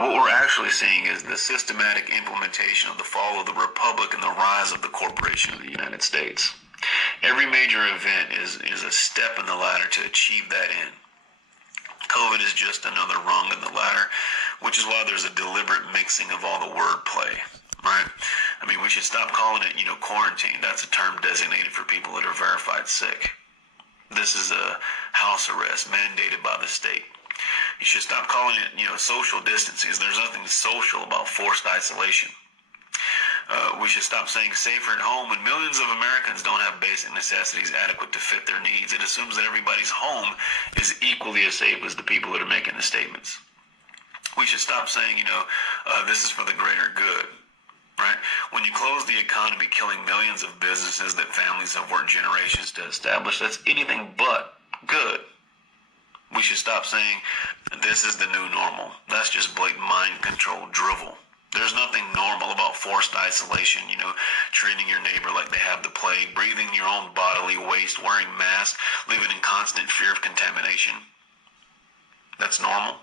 What we're actually seeing is the systematic implementation of the fall of the Republic and the rise of the corporation of the United States. Every major event is a step in the ladder to achieve that end. COVID is just another rung in the ladder, which is why there's a deliberate mixing of all the wordplay, right? I mean, we should stop calling it, quarantine. That's a term designated for people that are verified sick. This is a house arrest mandated by the state. You should stop calling it, social distancing. There's nothing social about forced isolation. We should stop saying safer at home when millions of Americans don't have basic necessities adequate to fit their needs. It assumes that everybody's home is equally as safe as the people that are making the statements. We should stop saying, this is for the greater good, right? When you close the economy, killing millions of businesses that families have worked generations to establish, that's anything but good. We should stop saying this is the new normal. That's just blatant mind control drivel. There's nothing normal about forced isolation, treating your neighbor like they have the plague, breathing your own bodily waste, wearing masks, living in constant fear of contamination. That's normal.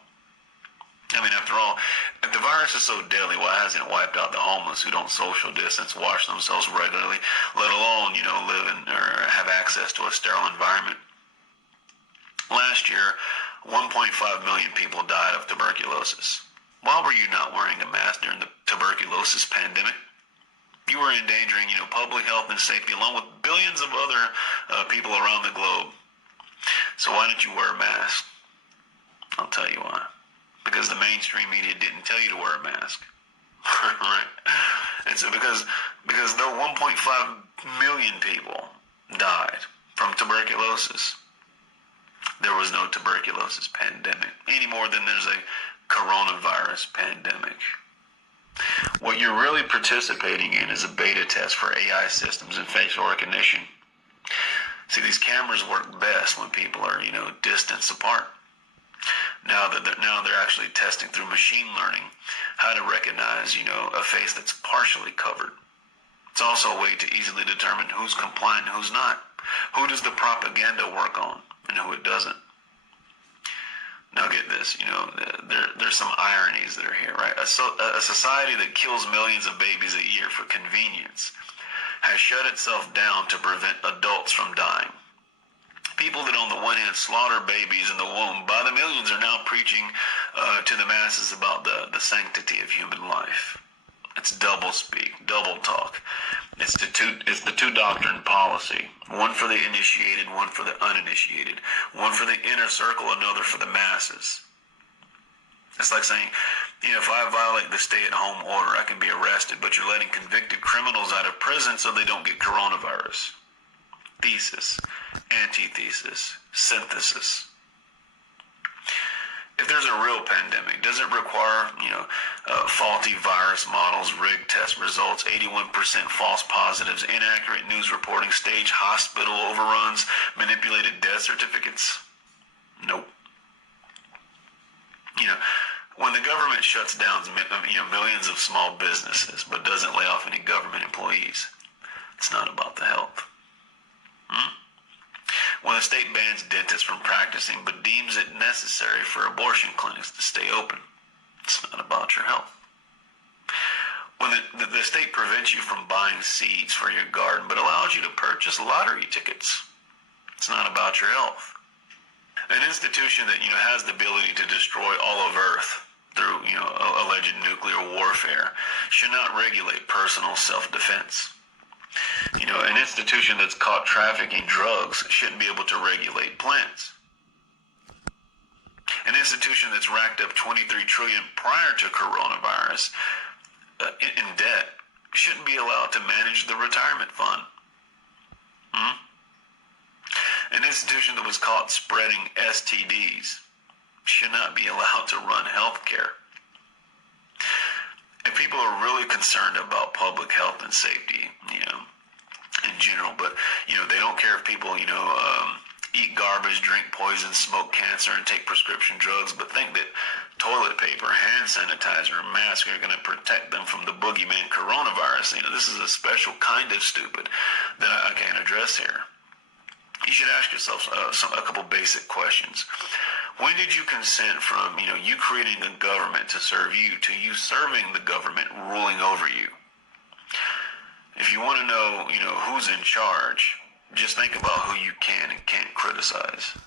I mean, after all, if the virus is so deadly, why hasn't it wiped out the homeless who don't social distance, wash themselves regularly, let alone, live in or have access to a sterile environment? Last year, 1.5 million people died of tuberculosis. Why were you not wearing a mask during the tuberculosis pandemic? You were endangering, public health and safety along with billions of other people around the globe. So why didn't you wear a mask? I'll tell you why. Because the mainstream media didn't tell you to wear a mask. Right? And so because though 1.5 million people died from tuberculosis, there was no tuberculosis pandemic any more than there's a coronavirus pandemic. What you're really participating in is a beta test for AI systems and facial recognition. See, these cameras work best when people are, distance apart. Now they're actually testing through machine learning how to recognize, a face that's partially covered. It's also a way to easily determine who's compliant and who's not. Who does the propaganda work on and who it doesn't? Now get this, there's some ironies that are here, right? A society that kills millions of babies a year for convenience has shut itself down to prevent adults from dying. People that on the one hand slaughter babies in the womb by the millions are now preaching to the masses about the sanctity of human life. It's double speak, double talk. It's the two doctrine policy. One for the initiated, one for the uninitiated. One for the inner circle, another for the masses. It's like saying, if I violate the stay-at-home order, I can be arrested, but you're letting convicted criminals out of prison so they don't get coronavirus. Thesis, antithesis, synthesis. If there's a real pandemic, does it require, faulty virus models, rigged test results, 81% false positives, inaccurate news reporting, staged hospital overruns, manipulated death certificates? Nope. When the government shuts down, millions of small businesses, but doesn't lay off any government employees, it's not about the health. When the state bans dentists from practicing but deems it necessary for abortion clinics to stay open, it's not about your health. When the state prevents you from buying seeds for your garden but allows you to purchase lottery tickets, it's not about your health. An institution that has the ability to destroy all of Earth through alleged nuclear warfare should not regulate personal self-defense. An institution that's caught trafficking drugs shouldn't be able to regulate plants. An institution that's racked up $23 trillion prior to coronavirus in debt shouldn't be allowed to manage the retirement fund. An institution that was caught spreading STDs should not be allowed to run healthcare. If people are really concerned about public health and safety, in general, but, they don't care if people, eat garbage, drink poison, smoke cancer, and take prescription drugs, but think that toilet paper, hand sanitizer, and mask are going to protect them from the boogeyman coronavirus. This is a special kind of stupid that I can't address here. You should ask yourself a couple basic questions. When did you consent from, you creating a government to serve you, to you serving the government ruling over you? If you want to know, who's in charge, just think about who you can and can't criticize.